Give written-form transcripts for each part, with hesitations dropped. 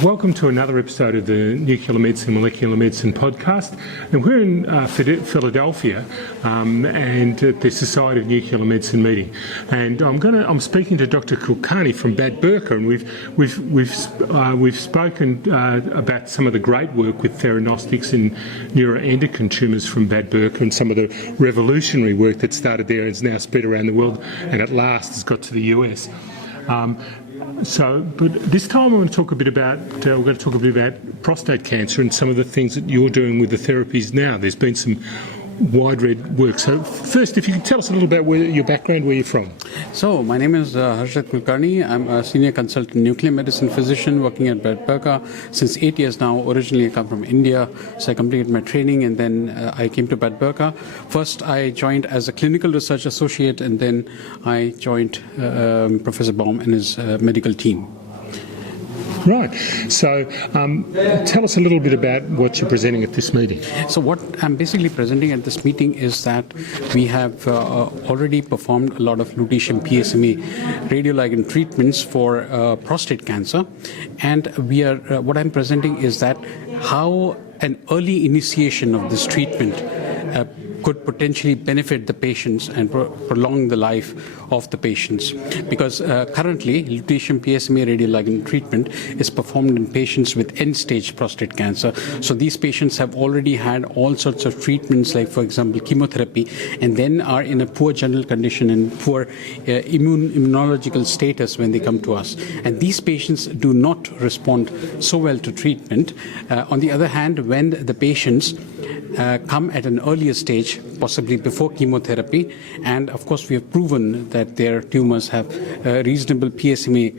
Welcome to another episode of the Nuclear Medicine, Molecular Medicine podcast. And we're in Philadelphia and at the Society of Nuclear Medicine meeting. And I'm speaking to Dr. Kulkarni from Bad Berka, and we've spoken about some of the great work with Theranostics in neuroendocrine tumours from Bad Berka, and some of the revolutionary work that started there and is now spread around the world and at last has got to the US. But this time we're going to talk a bit about prostate cancer and some of the things that you're doing with the therapies now. There's been some wide-read work. So first, if you could tell us a little about your background, where you're from. So my name is Kulkarni. I'm a senior consultant nuclear medicine physician working at Bad Berka since 8 years now. Originally I come from India, so I completed my training and then I came to Bad Berka. First I joined as a clinical research associate, and then I joined Professor Baum and his medical team. Right. So tell us a little bit about what you're presenting at this meeting. So what I'm basically presenting at this meeting is that we have already performed a lot of lutetium PSMA radioligand treatments for prostate cancer, and what I'm presenting is that how an early initiation of this treatment could potentially benefit the patients and prolong the life of the patients. Because currently, lutetium PSMA radioligand treatment is performed in patients with end-stage prostate cancer. So these patients have already had all sorts of treatments, like, for example, chemotherapy, and then are in a poor general condition and poor immunological status when they come to us. And these patients do not respond so well to treatment. On the other hand, when the patients come at an earlier stage, possibly before chemotherapy, and of course we have proven that their tumors have reasonable PSMA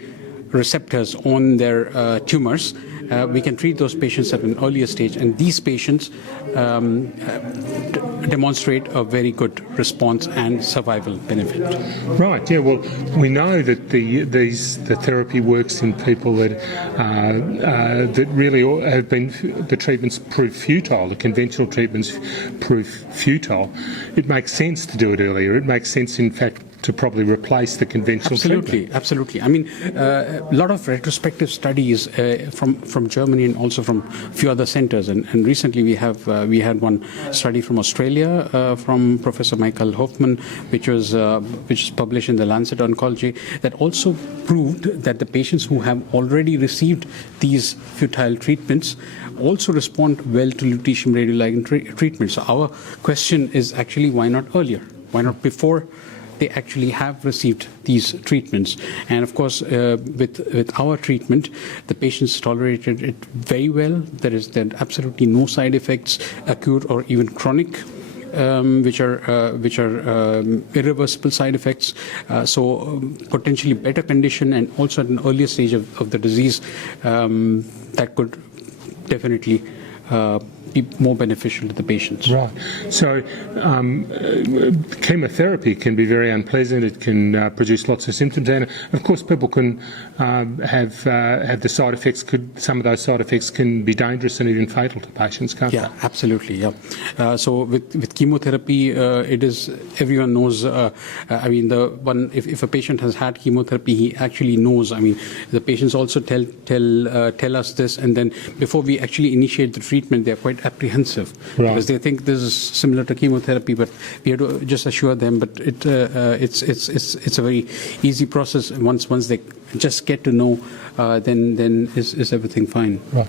receptors on their tumors, we can treat those patients at an earlier stage, and these patients demonstrate a very good response and survival benefit. Right. Yeah. Well, we know that the therapy works in people that really have been the treatments proved futile. The conventional treatments proved futile. It makes sense to do it earlier. It makes sense, in fact, to probably replace the conventional treatment. Absolutely. I mean, a lot of retrospective studies from Germany and also from a few other centers, and recently we had one study from Australia from Professor Michael Hoffman, which was published in the Lancet Oncology, that also proved that the patients who have already received these futile treatments also respond well to lutetium radioligand treatment. So our question is actually, why not earlier? Why not before they actually have received these treatments? And of course, with our treatment, the patients tolerated it very well. There are absolutely no side effects, acute or even chronic, which are irreversible side effects. So potentially better condition, and also at an earlier stage of the disease, that could definitely be more beneficial to the patients. Right. So chemotherapy can be very unpleasant. It can produce lots of symptoms, and of course people can have the side effects. Some of those side effects can be dangerous and even fatal to patients, can't they? Yeah, absolutely. Yeah. So with chemotherapy, it is, everyone knows. If a patient has had chemotherapy, he actually knows. I mean, the patients also tell us this, and then before we actually initiate the treatment, they are quite apprehensive, right, because they think this is similar to chemotherapy, but we have to just assure them. But it's a very easy process. Once they just get to know, then is everything fine. Right.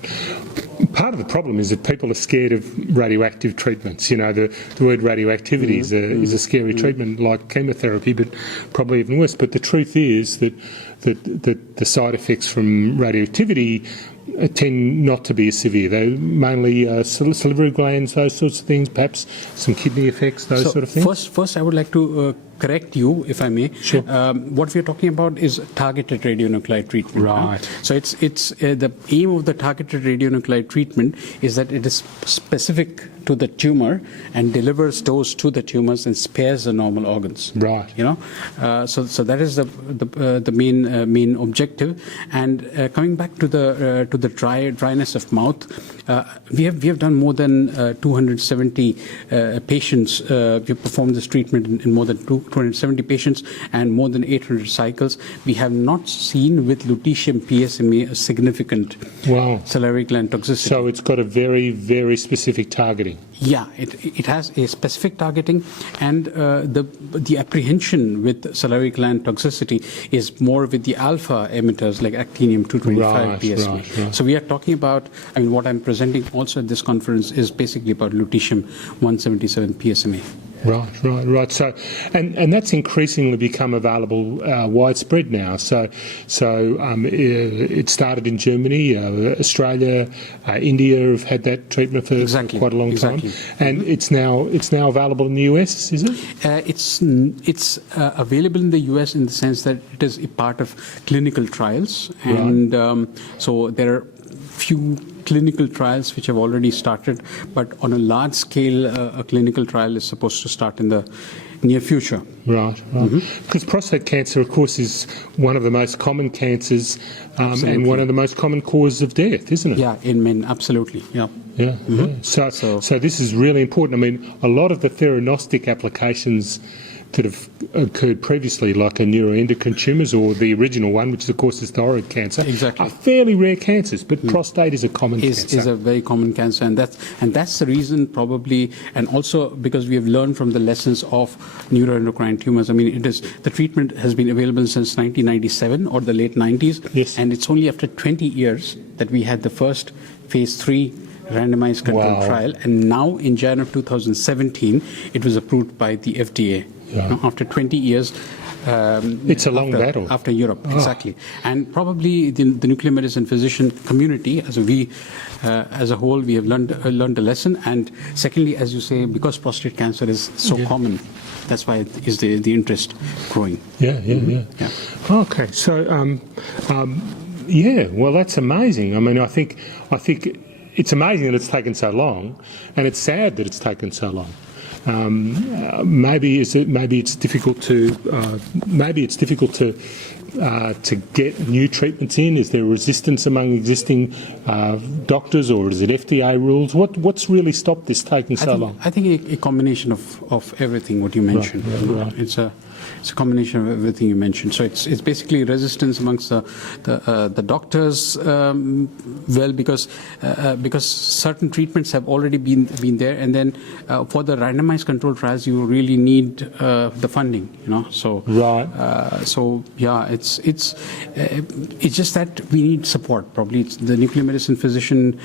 Part of the problem is that people are scared of radioactive treatments. You know, the word radioactivity is a scary treatment, like chemotherapy, but probably even worse. But the truth is that the side effects from radioactivity tend not to be as severe. They're mainly salivary glands, those sorts of things, perhaps some kidney effects, those sort of things. First I would like to correct you, if I may. Sure. What we are talking about is targeted radionuclide treatment. Right. So it's the aim of the targeted radionuclide treatment is that it is specific to the tumor and delivers dose to the tumors and spares the normal organs. Right. You know, so that is the main objective. And coming back to the dryness of mouth, We have done more than 270 patients. We performed this treatment in more than 270 patients and more than 800 cycles. We have not seen with lutetium PSMA a significant salivary gland toxicity. So it's got a very, very specific targeting. Yeah, it has a specific targeting, and the apprehension with salivary gland toxicity is more with the alpha emitters like actinium-225 PSMA. Right. So we are talking about, I mean, what I'm presenting also at this conference is basically about lutetium-177 PSMA. Right. So, and that's increasingly become available widespread now. So, it started in Germany, Australia, India have had that treatment for quite a long time, and it's now available in the US, is it? It's available in the US in the sense that it is a part of clinical trials, and so there are few clinical trials which have already started, but on a large scale, a clinical trial is supposed to start in the near future. Right. Because prostate cancer, of course, is one of the most common cancers and one of the most common causes of death, isn't it? Yeah, in men, absolutely. Yeah. So this is really important. I mean, a lot of the theranostic applications that have occurred previously, like a neuroendocrine tumours or the original one, which of course is thyroid cancer, are fairly rare cancers, but prostate is a common cancer. Is a very common cancer, and that's the reason probably, and also because we have learned from the lessons of neuroendocrine tumours. I mean, the treatment has been available since 1997 or the late 90s, and it's only after 20 years that we had the first phase 3 randomized controlled trial, and now in January of 2017, it was approved by the FDA. After 20 years. It's a long battle. After Europe, exactly. And probably the nuclear medicine physician community, as a whole, we have learned a lesson. And secondly, as you say, because prostate cancer is so common, that's why is the interest growing. Yeah. Okay, so, well, that's amazing. I mean, I think it's amazing that it's taken so long, and it's sad that it's taken so long. Maybe it's difficult to get new treatments in. Is there resistance among existing doctors, or is it FDA rules? What's really stopped this taking so long? I think a combination of everything. What you mentioned, it's a combination of everything you mentioned. So it's basically resistance amongst the doctors. Because certain treatments have already been there, and then for the randomized controlled trials, you really need the funding. So it's just that we need support. Probably it's the nuclear medicine physician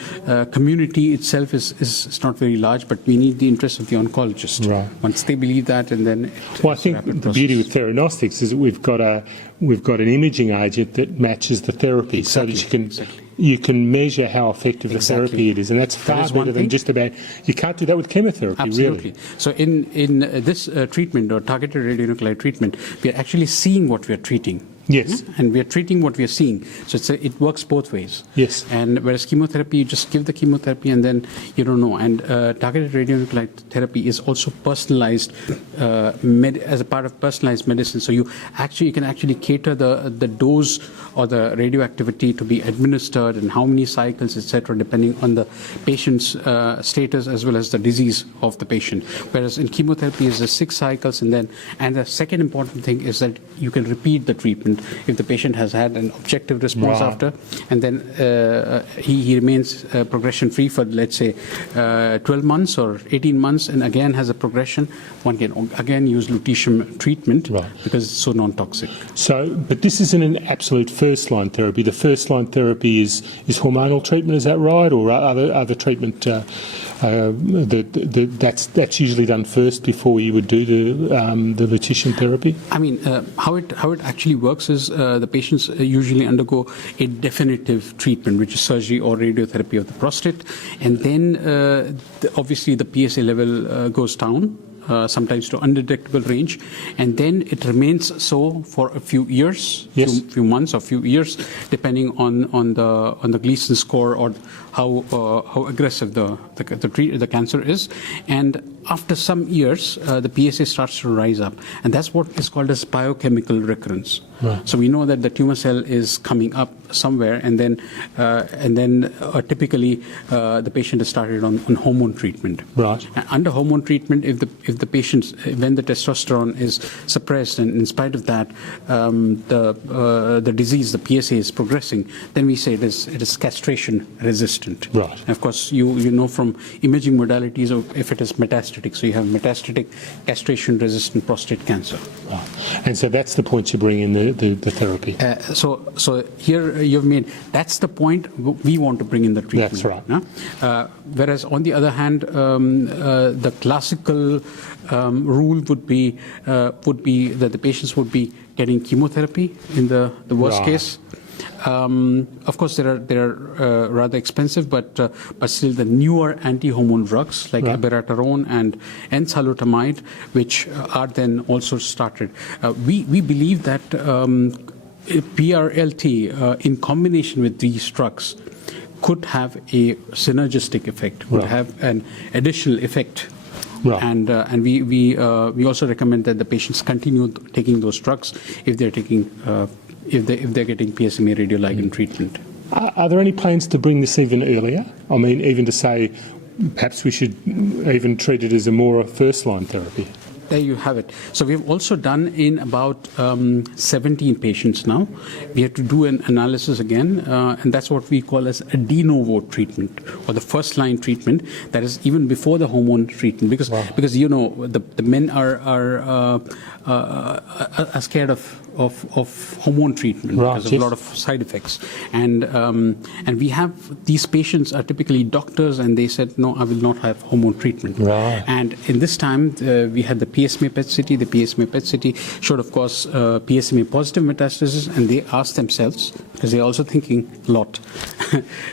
community itself is not very large, but we need the interest of the oncologist. Once they believe that, and then I think the beauty with Theranostics is that we've got an imaging agent that matches the therapy, so that you can measure how effective the therapy it is, and that's far better than just about. You can't do that with chemotherapy. Absolutely. Really. So in this treatment or targeted radionuclide treatment, we are actually seeing what we are treating. Yes. And we are treating what we are seeing. So it works both ways. Yes. And whereas chemotherapy, you just give the chemotherapy and then you don't know. And targeted radionuclide therapy is also personalized as a part of personalized medicine. So you can actually cater the dose or the radioactivity to be administered and how many cycles, etc., depending on the patient's status as well as the disease of the patient. Whereas in chemotherapy is the 6 cycles, and the second important thing is that you can repeat the treatment if the patient has had an objective response after, and then he remains progression-free for, let's say, 12 months or 18 months, and again has a progression, one can again use lutetium treatment because it's so non-toxic. So, but this isn't an absolute first-line therapy. The first-line therapy is hormonal treatment, is that right, or other treatment? That's usually done first before you would do the lutetium therapy. I mean, how it actually works is the patients usually undergo a definitive treatment, which is surgery or radiotherapy of the prostate, and then obviously the PSA level goes down. Sometimes to undetectable range, and then it remains so for a few years, few months or few years, depending on the Gleason score or how aggressive the cancer is. And after some years, the PSA starts to rise up, and that's what is called as biochemical recurrence. Right. So we know that the tumor cell is coming up somewhere, and then typically the patient is started on hormone treatment. Right. And under hormone treatment, if the patient's when the testosterone is suppressed, and in spite of that, the disease, the PSA, is progressing, then we say it is castration resistant. Right. And of course, you know from imaging modalities if it is metastatic. So you have metastatic castration-resistant prostate cancer. Right. And so that's the point you bring in the therapy. So here you've made, that's the point we want to bring in the treatment. That's right. No? Whereas on the other hand, the classical rule would be that the patients would be getting chemotherapy in the worst Right. case. Of course, they're rather expensive, but still the newer anti-hormone drugs like Right. abiraterone and enzalutamide, which are then also started. We believe that PRLT in combination with these drugs could have a synergistic effect, would Right. have an additional effect. Right. And we also recommend that the patients continue taking those drugs if they're taking if they're getting PSMA radioligand treatment. Are there any plans to bring this even earlier? I mean, even to say perhaps we should even treat it as a more first-line therapy? There you have it. So we've also done in about 17 patients now. We have to do an analysis again, and that's what we call as a de novo treatment, or the first line treatment. That is even before the hormone treatment, because Wow. because you know the men are scared of hormone treatment Right, because of yes. a lot of side effects, and we have these patients are typically doctors, and they said no, I will not have hormone treatment. Right. And in this time, we had the PSMA PET-CT. The PSMA PET-CT showed, of course, PSMA positive metastasis, and they asked themselves, because they're also thinking a lot,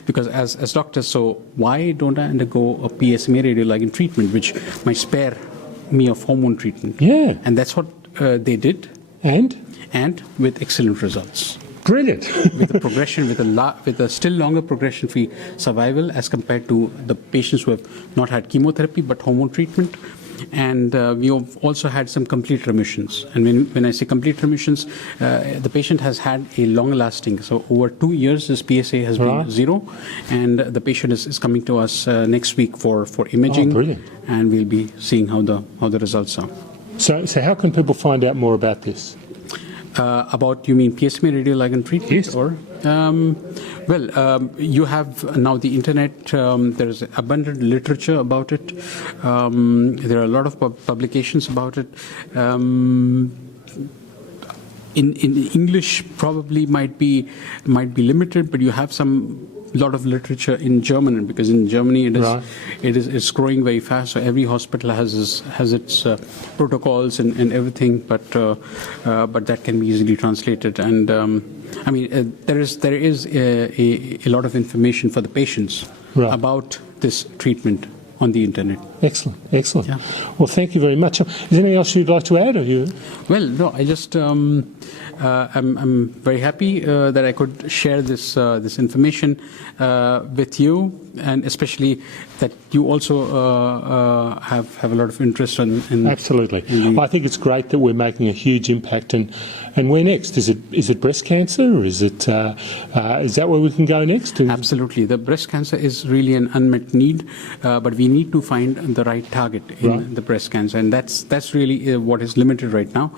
because as doctors, so why don't I undergo a PSMA radioligand treatment, which might spare me of hormone treatment? Yeah. And that's what they did, And with excellent results. brilliant. With a progression, with a still longer progression-free survival as compared to the patients who have not had chemotherapy but hormone treatment. And we have also had some complete remissions. And when I say complete remissions, the patient has had a long-lasting. So over 2 years, his PSA has been Right. 0, and the patient is coming to us next week for imaging. Oh, brilliant. And we'll be seeing how the results are. So how can people find out more about this? About, you mean PSMA radioligand treatment? Yes. Or, you have now the internet. There's abundant literature about it. There are a lot of publications about it. In English, probably might be limited, but you have some lot of literature in German, because in Germany Right. it's growing very fast. So every hospital has its protocols and everything, but that can be easily translated. And I mean, there is a lot of information for the patients Right. about this treatment on the internet. Excellent. Yeah. Well, thank you very much. Is there anything else you'd like to add? Or you? Well, no, I just I'm very happy that I could share this information with you, and especially that you also have a lot of interest in. Absolutely. I think it's great that we're making a huge impact. And where next? Is it breast cancer, or is that where we can go next? Absolutely. The breast cancer is really an unmet need, but we need to find the right target in Right. the breast cancer, and that's really what is limited right now.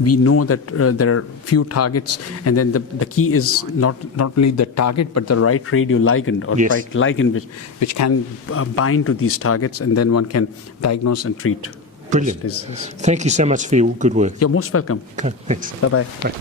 We know that there are few targets, and then the key is not only the target, but the right radioligand or Yes. right ligand which can bind to these targets, and then one can diagnose and treat. Brilliant. This disease. Thank you so much for your good work. You're most welcome. Okay, thanks. Bye-bye. Bye.